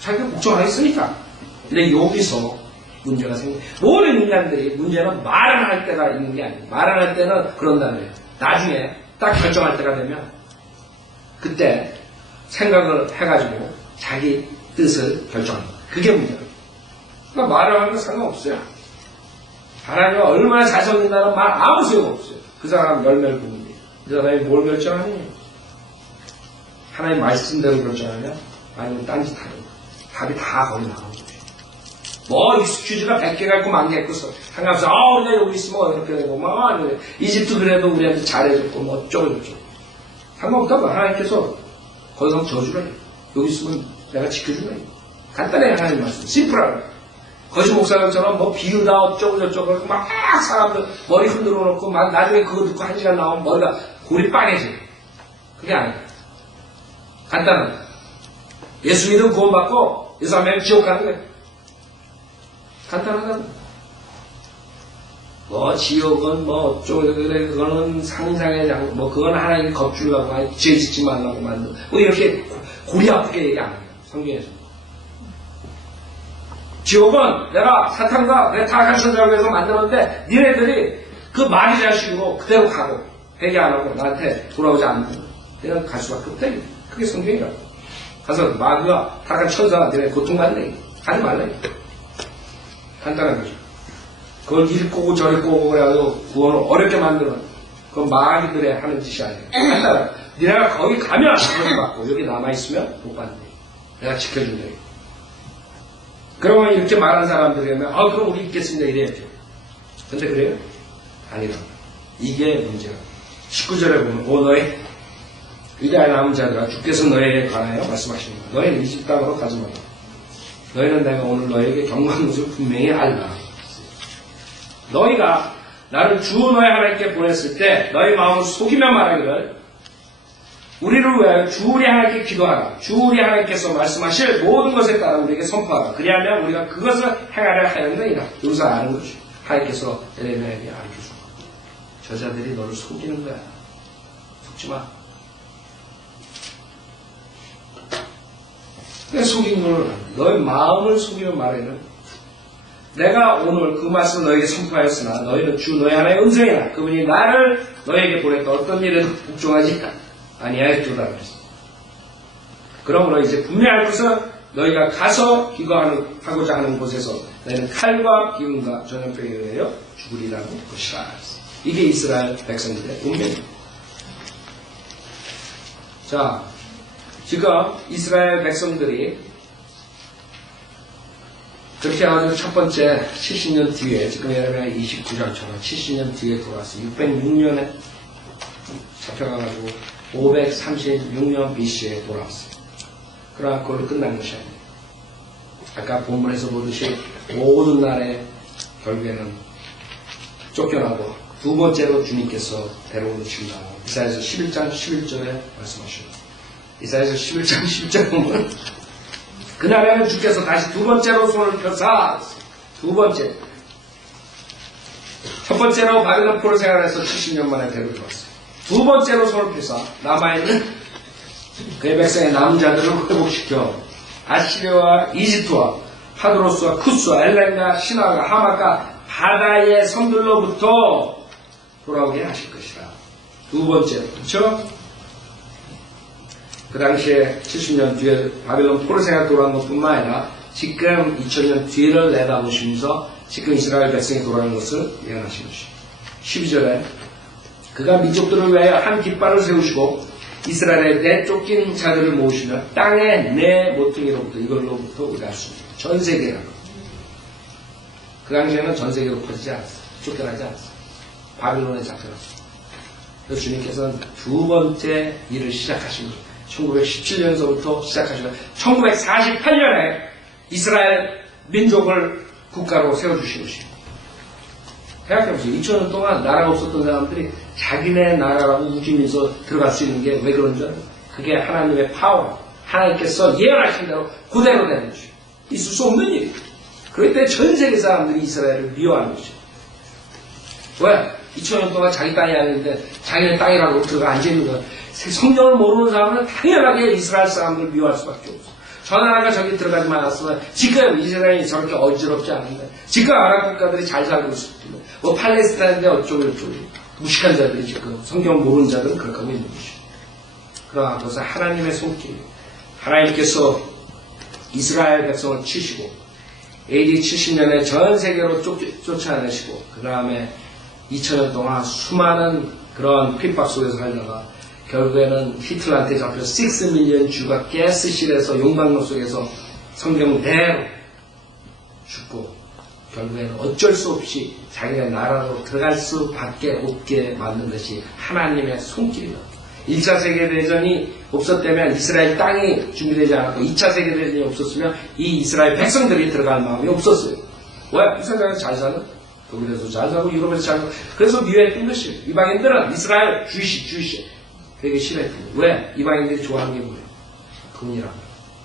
자기가 복종 안 했으니까. 근데 여기서 문제가 생겨요. 모든 인간들이 문제는 말을 할 때가 있는 게 아니에요. 말을 할 때는 그런다는 거예요. 나중에 딱 결정할 때가 되면 그때 생각을 해가지고 자기 뜻을 결정합니다. 그게 문제예요. 그러니까 말을 하는 건 상관없어요. 하나님이 얼마나 잘 섬긴다는 말 아무 소용없어요. 그 사람 열매를 보는 게. 그 사람이 뭘 결정하느냐? 하나님 말씀대로 결정하냐? 아니면 딴짓하는 거. 답이 다 거기 나오는 거예요. 뭐 익스큐즈가 100개가 있고 1000개 있고 상관없어. 우리가 여기 있으면 이렇게 되고 막 이집트 그래도 우리한테 잘해줬고 뭐 어쩌고저쩌고 상관없다고. 하나님께서 거기서 저주를 해요. 여기 있으면 내가 지켜준다. 간단해요. 하나님 말씀 심플하고. 거짓 목사님처럼 뭐 비유다 어쩌고저쩌고 막 사람들 머리 흔들어 놓고 막 나중에 그거 듣고 1시간 나오면 머리가 골이 빠개져. 그게 아니에요. 간단한 거예요. 예수 믿으면 구원받고 예수 안 믿으면 지옥 가는 거예요. 간단하다고. 뭐 지옥은 뭐 어쩌고 그래 그거는 상상의 장 뭐 그건 하나님 겁주려고 아니 죄 짓지 말라고 만든 뭐 이렇게 골이 아프게 얘기 안 해요. 성경에서. 지옥은 내가 사탄과 내 타락한 천사라고 해서 만들었는데 니네들이 그 마귀 자식으로 그대로 가고 회개 안 하고 나한테 돌아오지 않는 내가 갈 수밖에 없다. 그게 성경이라고. 가서 마귀와 타락한 천사가 니네 고통받네. 하지 말라. 간단한 거죠. 그걸 읽고 저리고 그래가지고 구원을 어렵게 만드는 그건 마귀들의 하는 짓이 아니에요. 간단한 니네가 거기 가면 구원 받고 여기 남아있으면 못 받는 거예요. 내가 지켜준다. 그러면 이렇게 말하는 사람들이면 그럼 우리 있겠습니다 이래야죠. 근데 그래요? 아니라 이게 문제야. 19절에 보면 너희 유다의 남은 자들아 주께서 너희에게 관하여 말씀하십니다. 너희는 이집 땅으로 가지 마라. 너희는 내가 오늘 너희에게 경고한 것을 분명히 알라. 너희가 나를 주 너희 하나님께 보냈을 때 너희 마음을 속이며 말하기를 우리를 위하여 주 우리 하나님께 기도하라. 주 우리 하나님께서 말씀하실 모든 것에 따라 우리에게 선포하라. 그리하면 우리가 그것을 행하려 하였느니라. 여기서 아는 거죠. 하나님께서 예레미야에게 알려준 거. 저자들이 너를 속이는 거야. 속지 마. 내 속인 걸 너희 마음을 속이는 말에는 내가 오늘 그 말씀을 너에게 선포하였으나 너희는 주 너희 하나의 음성이나 그분이 나를 너에게 보냈다 어떤 일에도 복종하지 아니하였도다 그랬어. 그러므로 이제 분명할 것은 너희가 가서 기거하고자 하는 곳에서 너희는 칼과 기운과 전염병에 의하여 죽으리라는 것이라. 이게 이스라엘 백성들의 운명입니다. 자, 지금 이스라엘 백성들이 그렇게 해가지고 첫 번째 70년 뒤에, 지금 예레미야 29장처럼 70년 뒤에 돌아왔어요. 606년에 잡혀가가지고 536년 BC에 돌아왔어요. 그러나 그걸로 끝난 것이 아니에요. 아까 본문에서 보듯이 모든 날에 결국에는 쫓겨나고 두 번째로 주님께서 데려오신다고 이사야서 11장 11절에 말씀하십니다. 이사야서 11장 11절에 보면 그날에는 주께서 다시 두 번째로 손을 펴사 두 번째 첫 번째로 바벨론 포로 생활해서 70년 만에 데려들어왔어요. 두 번째로 손을 펴사 남아있는 그의 백성의 남자들을 회복시켜 아시리아와 이집트와 파드로스와 쿠스와 엘렌과 신화가 하마가 바다의 섬들로부터 돌아오게 하실 것이라. 두 번째로, 그렇죠? 그 당시에 70년 뒤에 바벨론 포로 생활 돌아온 것뿐만 아니라 지금 2000년 뒤를 내다보시면서 지금 이스라엘 백성이 돌아오는 것을 예언하신 것이죠. 12절에 그가 민족들을 위하여 한 깃발을 세우시고 이스라엘의 내쫓긴 자들을 모으시며 땅의 내 모퉁이로부터 이걸로부터 의뢰하십니다. 전 세계라고. 그 당시에는 전 세계로 퍼지지 않았어요. 쫓겨나지 않았어요. 바빌론에 잡혀갔어요. 그래서 주님께서는 두 번째 일을 시작하신 거죠. 1917년서부터 시작하시고 1948년에 이스라엘 민족을 국가로 세워주신 것입니다. 생각해보세요. 2000년 동안 나라가 없었던 사람들이 자기네 나라라고 우기면서 들어갈 수 있는 게 왜 그런 줄 알아요? 그게 하나님의 파워, 하나님께서 예언하신 대로 그대로 되는 것이에요. 있을 수 없는 일이에요. 그럴 때 전 세계 사람들이 이스라엘을 미워하는 것이죠. 왜? 2000년 동안 자기 땅이 아닌데 자기네 땅이라고 들어가 앉아있는 거야. 성경을 모르는 사람은 당연하게 이스라엘 사람들을 미워할 수밖에 없어. 저 나라가 저기 들어가지 말았으면 지금 이스라엘이 저렇게 어지럽지 않은데 지금 아랍 국가들이 잘 살고 있을 텐데 뭐 팔레스타인인데 어쩌고 저쩌고 무식한 자들이 지금 성경 모르는 자들은 그렇게 하고 있는 것이죠. 그러나 그것은 하나님의 손길이에요. 하나님께서 이스라엘 백성을 치시고 AD 70년에 전 세계로 쫓아내시고 그 다음에 2000년 동안 수많은 그런 핍박 속에서 살다가 결국에는 히틀러한테 잡혀 6밀리언 주가 가스실에서 용광로 속에서 성경대로 죽고 결국에는 어쩔 수 없이 자기네 나라로 들어갈 수밖에 없게 만든 것이 하나님의 손길이다. 1차 세계대전이 없었다면 이스라엘 땅이 준비되지 않았고 2차 세계대전이 없었으면 이 이스라엘 백성들이 들어갈 마음이 없었어요. 왜? 이 세상에서 잘 사는? 독일에서 잘 살고 유럽에서 잘 살고 그래서 미워했던 것이에요. 이방인들은 이스라엘 주이시 되게 싫어했던 거예요. 왜? 이방인들이 좋아하는 게 뭐예요? 돈이라고.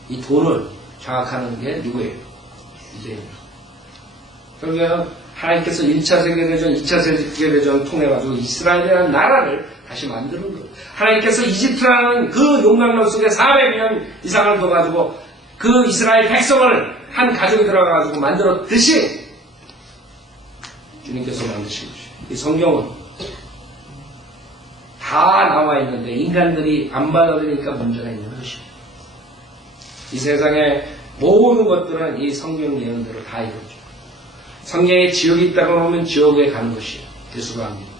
이 돈을 장악하는 게 누구예요? 유대인이에요. 결국에는 하나님께서 1차 세계대전, 2차 세계대전을 통해가지고 이스라엘이라는 나라를 다시 만드는 거예요. 하나님께서 이집트라는 그 용광로 속에 400년 이상을 둬가지고 그 이스라엘 백성을 한 가족이 들어가가지고 만들었듯이 주님께서 만드신 것이에요. 이 성경은 다 나와 있는데 인간들이 안 받아들이니까 문제가 있는 것입니다. 이 세상의 모든 것들은 이 성경 예언대로 다 이루어져. 성경에 지옥이 있다고 하면 지옥에 가는 것이에요. 예수가 합니다.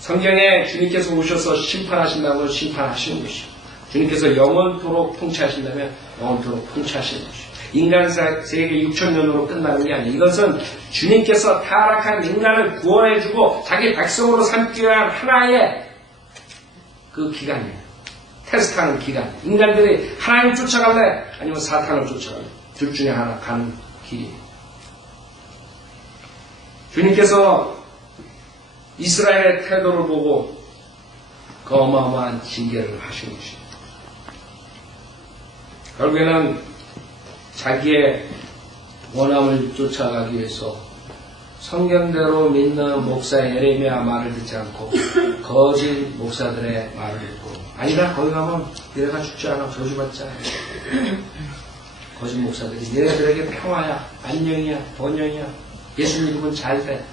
성경에 주님께서 오셔서 심판하신다고 심판하시는 것이에요. 주님께서 영원토록 통치하신다면 영원토록 통치하시는 것이에요. 인간 세계 6천년으로 끝나는 게 아니에요. 이것은 주님께서 타락한 인간을 구원해주고 자기 백성으로 삼기 위한 하나의 그 기간이에요. 테스트하는 기간. 인간들이 하나님 쫓아갈래? 아니면 사탄을 쫓아갈래? 둘 중에 하나 가는 길이에요. 주님께서 이스라엘의 태도를 보고 그 어마어마한 징계를 하신 것입니다. 결국에는 자기의 원함을 쫓아가기 위해서 성경대로 믿는 목사 예레미야 말을 듣지 않고 거짓 목사들의 말을 듣고 아니다 거기 가면 내가 죽지 않아 저주받지 않아. 거짓 목사들이 얘네들에게 평화야 안녕이야 번영이야 예수 믿으면 잘돼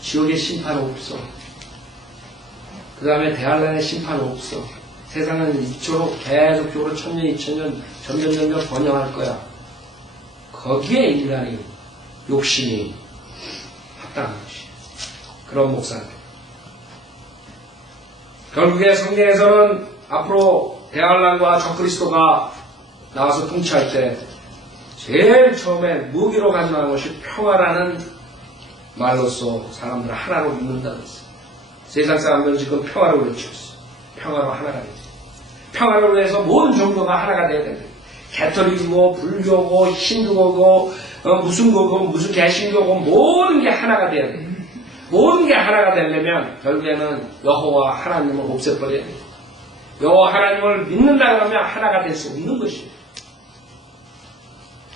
지옥의 심판 없어 그 다음에 대한민국의 심판 없어 세상은 이쪽으로 계속적으로 1000년 2000년 점점 번영할 거야. 거기에 인간이 욕심이 합당한 것이 그런 목사들 결국에 성경에서는 앞으로 대한민국과 적그리스도가 나와서 통치할 때 제일 처음에 무기로 가져가는 것이 평화라는 말로써 사람들을 하나로 믿는다고 했어요. 세상 사람들은 지금 평화를 외치고 평화로 하나가 되죠. 평화를 위해서 모든 종교가 하나가 되어야 된다. 개톨릭이고 불교고 힌두교고 무슨 교고 무슨 개신교고 모든 게 하나가 되어야 돼. 모든 게 하나가 되려면 결국에는 여호와 하나님을 없애버려야 돼. 여호와 하나님을 믿는다 그러면 하나가 될 수 없는 것이에요.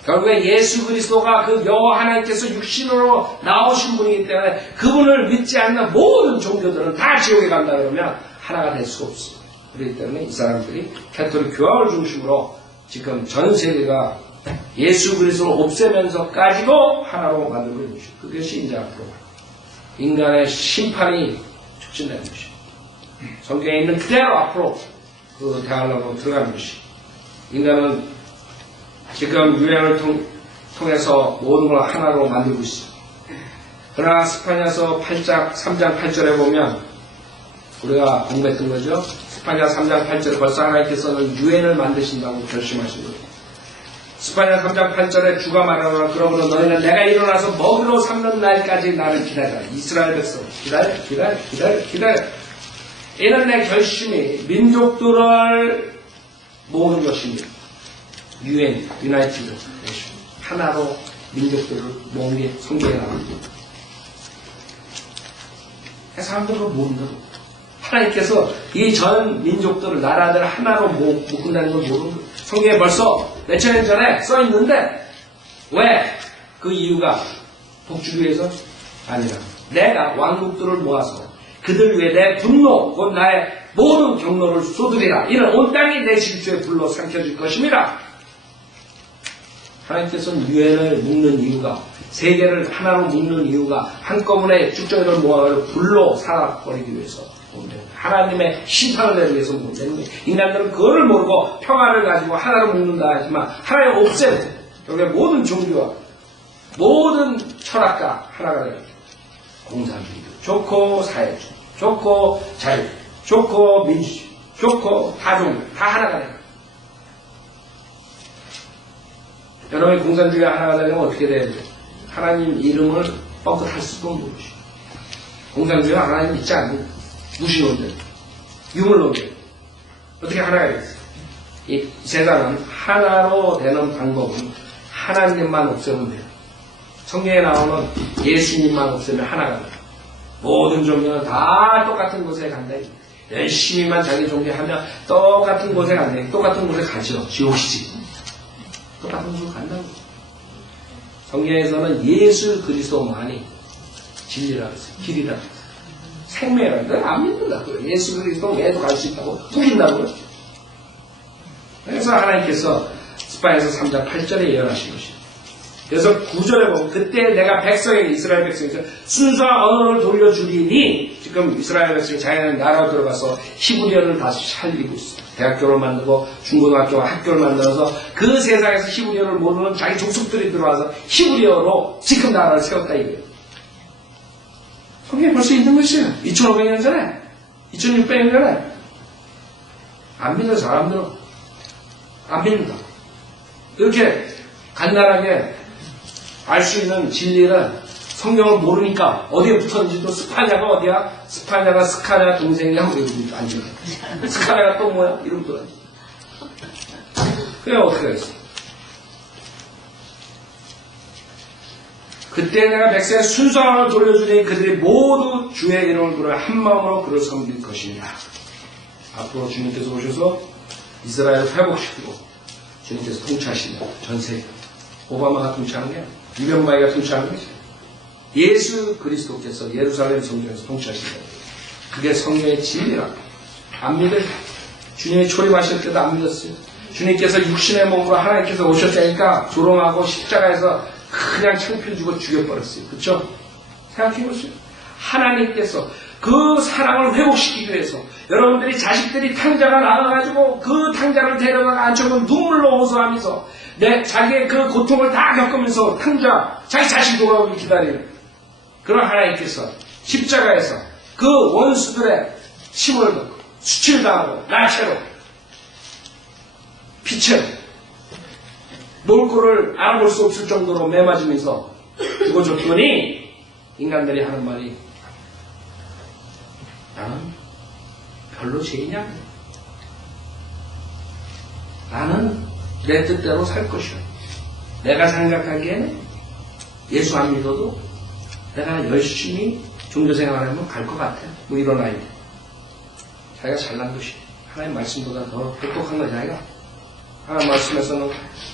결국에 예수 그리스도가 그 여호와 하나님께서 육신으로 나오신 분이기 때문에 그분을 믿지 않는 모든 종교들은 다 지옥에 간다 그러면 하나가 될 수가 없어요. 그렇기 때문에 이 사람들이 캐톨릭 교황을 중심으로 지금 전 세계가 예수 그리스도를 없애면서까지도 하나로 만들고 있는 것이죠. 그것이 이제 앞으로 인간의 심판이 촉진되는 것이죠. 성경에 있는 그대로 앞으로 그 대화로 들어가는 것이 인간은 지금 유행을 통해서 모든 걸 하나로 만들고 있어요. 그러나 스파냐서 3장 8절에 보면 우리가 공부했던 거죠. 스파냐 3장 8절에 벌써 하나님께서는 유엔을 만드신다고 결심하신 거예요. 스파냐 3장 8절에 주가 말하노라 그러므로 너희는 내가 일어나서 먹이로 삼는 날까지 나를 기다려라. 이스라엘 백성 기다려. 이는 내 결심이 민족들을 모으는 것입니다. 유엔, 유나이티드 내이션 하나로 민족들을 모은 게 성경에 나옵니다. 사람들을 모은다고 하나님께서 이 전 민족들을 나라들을 하나로 묶는다는 걸 모르는 거예요. 성경에 벌써 몇천 년 전에 써 있는데 왜? 그 이유가 복주기 위해서 아니라 내가 왕국들을 모아서 그들 위해 내 분노 곧 나의 모든 경로를 쏟으리라. 이는 온 땅이 내 질주에 불러 삼켜질 것입니다. 하나님께서는 유엔을 묶는 이유가 세계를 하나로 묶는 이유가 한꺼번에 쭉정이를 모아서 불로 살아버리기 위해서 하나님의 심판을 내기 위해서 묶는 거예요. 인간들은 그거를 모르고 평화를 가지고 하나로 묶는다 하지만 하나님 없애고 여기에 모든 종교와 모든 철학가 하나가 돼요. 공산주의 좋고 사회주의 좋고 자유 좋고 민주주의 좋고 다종교 다 하나가 돼요. 여러분이 공산주의가 하나가 되려면 어떻게 돼야 돼요? 하나님 이름을 뻥끗할 수도 없는 것이죠. 공산주의가 하나님 믿지 않는 무신론들, 유물론들 어떻게 하나가 되겠어요? 이 세상은 하나로 되는 방법은 하나님만 없애면 돼요. 성경에 나오는 예수님만 없애면 하나가 돼요. 모든 종교는 다 똑같은 곳에 간다. 열심히만 자기 종교하면 똑같은 곳에 간다. 똑같은 곳에 가죠. 지옥이지. 똑같은 곳으로 간다고. 성경에서는 예수 그리스도만이 진리라고 했어요. 길이라고 했어요. 생명이라고 했어요. 안 믿는다고요. 예수 그리스도 외에도 갈 수 있다고 속인다고요. 그래서 하나님께서 스파에서 3장 8절에 예언하신 것이에요. 그래서 9절에 보면 그때 내가 백성에게 이스라엘 백성에게 순수한 언어를 돌려주리니 지금 이스라엘 백성이 자기네 나라로 들어가서 히브리어를 다시 살리고 있어요. 대학교를 만들고 중고등학교와 학교를 만들어서 그 세상에서 히브리어를 모르는 자기 족속들이 들어와서 히브리어로 지금 나라를 세웠다 이거예요. 성경에 벌써 있는 것이에요. 2500년 전에 2600년 전에 안 믿는 사람들은 안 믿는다. 이렇게 간단하게 알 수 있는 진리는 성경을 모르니까 어디에 붙었는지도 스파냐가 어디야? 스파냐가 스카냐 동생이야? 뭐 이러고 앉아. 스카냐가 또 뭐야? 이러고 앉아. 그래 어떻게 하겠어? 그때 내가 백성의 순수함을 돌려주니 그들이 모두 주의 이름을 부르며 한 마음으로 그를 섬길 것이니라. 앞으로 주님께서 오셔서 이스라엘을 회복시키고 주님께서 통치하신다. 전 세계. 오바마가 통치하는 게 아니에요. 이명박이가 통치하는 거죠. 예수 그리스도께서 예루살렘 성전에서 통치하신다. 그게 성령의 진리라고. 안 믿어요. 주님이 초림하실 때도 안 믿었어요. 주님께서 육신의 몸으로 하나님께서 오셨다니까 조롱하고 십자가에서 그냥 창피해 주고 죽여버렸어요. 그렇죠? 생각해보세요. 하나님께서 그 사랑을 회복시키기 위해서 여러분들이 자식들이 탕자가 나와가지고 그 탕자를 데려다가 앉혀서 눈물로 호소하면서 자기의 그 고통을 다 겪으면서 탕자 자기 자식 돌아오길 기다리는 그런 하나님께서 십자가에서 그 원수들의 침을 듣고 수칠당하고 나체로 피채로 몰골을 알아볼 수 없을 정도로 매맞으면서 죽어줬더니 인간들이 하는 말이 나는 별로 죄이냐? 나는 내 뜻대로 살 것이야. 내가 생각하기에는 예수 안 믿어도 내가 열심히 종교생활하면 갈 것 같아. 뭐 이런 아이들. 자기가 잘난 것이 하나님 말씀보다 더 똑똑한 거야 자기가. 하나님 말씀에서는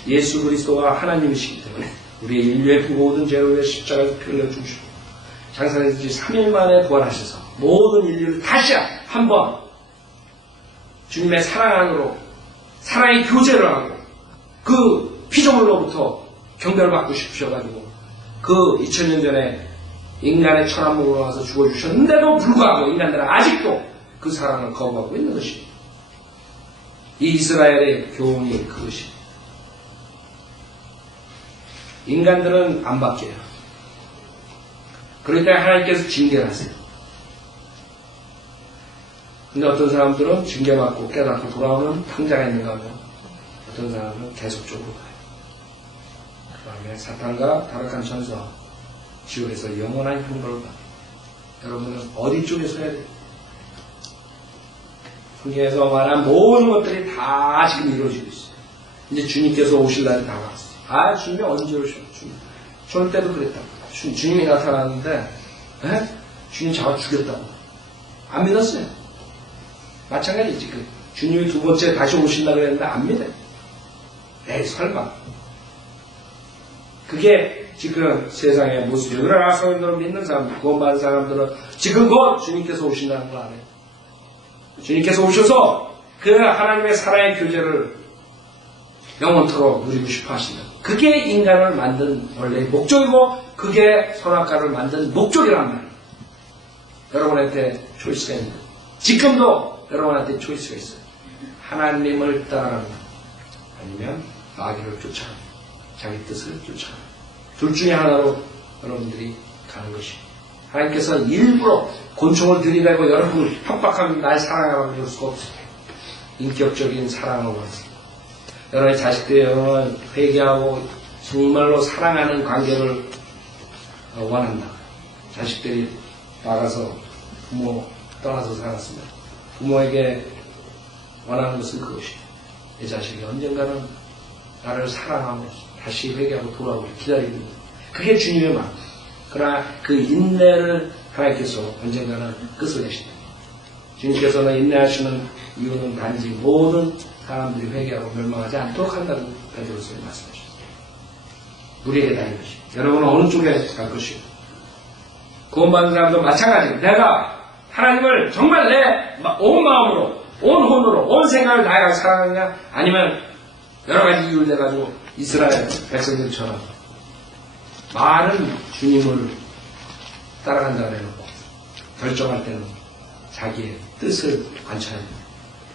예수 그리스도가 하나님이시기 때문에 우리의 인류의 모든 죄를 위해 십자가에서 피 흘려 죽으시고 장사된 지 3일 만에 부활하셔서 모든 인류를 다시 한번 주님의 사랑 안으로 사랑의 교제를 하고 그 피조물로부터 경배를 싶으셔가지고 그 2000년 전에 인간의 천한 몸으로 와서 죽어주셨는데도 불구하고 인간들은 아직도 그 사랑을 거부하고 있는 것입니다. 이 이스라엘의 교훈이 그것이. 인간들은 안 바뀌어요. 그러니까 하나님께서 징계를 하세요. 근데 어떤 사람들은 징계받고 깨닫고 돌아오는 탕자가 있는가 하면 어떤 사람은 계속적으로 가요. 그 다음에 사탄과 타락한 천사 지옥에서 영원한 형벌을 받아요. 여러분은 어디 쪽에 서야 돼요? 성경에서 말한 모든 것들이 다 지금 이루어지고 있어요. 이제 주님께서 오실 날이 다가왔어요. 아, 주님이 언제 오셔? 주님. 저럴 때도 그랬다고. 주님이 나타났는데, 주님 잡아 죽였다고. 안 믿었어요. 마찬가지지. 주님이 두 번째 다시 오신다고 그랬는데 안 믿어요. 에이, 설마. 그게 지금 세상의 모습이에요. 그러나 성도를 믿는 사람들, 구원받은 사람들은 지금 곧 주님께서 오신다는 걸 알아요. 주님께서 오셔서 그 하나님의 사랑의 교제를 영원토록 누리고 싶어 하신다. 그게 인간을 만든 원래의 목적이고 그게 선악과를 만든 목적이란 말이에요. 여러분한테 초이스가 있는 거예요. 지금도 여러분한테 초이스가 있어요. 하나님을 따라가는 것 아니면 마귀를 쫓아가는 것, 자기 뜻을 쫓아가는 것. 둘 중에 하나로 여러분들이 가는 것입니다. 하나님께서 일부러 곤충을 들이대고 여러분을 협박하면 날 사랑하라고 그럴 수가 없어요. 인격적인 사랑을 원하세요. 여러분의 자식들이 여러분을 회개하고 정말로 사랑하는 관계를 원한다. 자식들이 나가서 부모 떠나서 살았습니다. 부모에게 원하는 것은 그것이에요. 내 자식이 언젠가는 나를 사랑하고 다시 회개하고 돌아오길 기다리고 있는 거예요. 그게 주님의 마음. 그러나 그 인내를 하나님께서 언젠가는 끝을 내신다. 주님께서는 인내하시는 이유는 단지 모든 사람들이 회개하고 멸망하지 않도록 한다는 베드로서의 말씀이십니다. 우리에게 다닌 것이. 여러분은 어느 쪽에 갈 것이고 구원받은 사람도 마찬가지로 내가 하나님을 정말 내 온 마음으로 온 혼으로 온 생각을 다해 사랑하느냐 아니면 여러 가지 이유를 내가지고 이스라엘 백성들처럼 말은 주님을 따라간다고 해놓고 결정할 때는 자기의 뜻을 관찰합니다.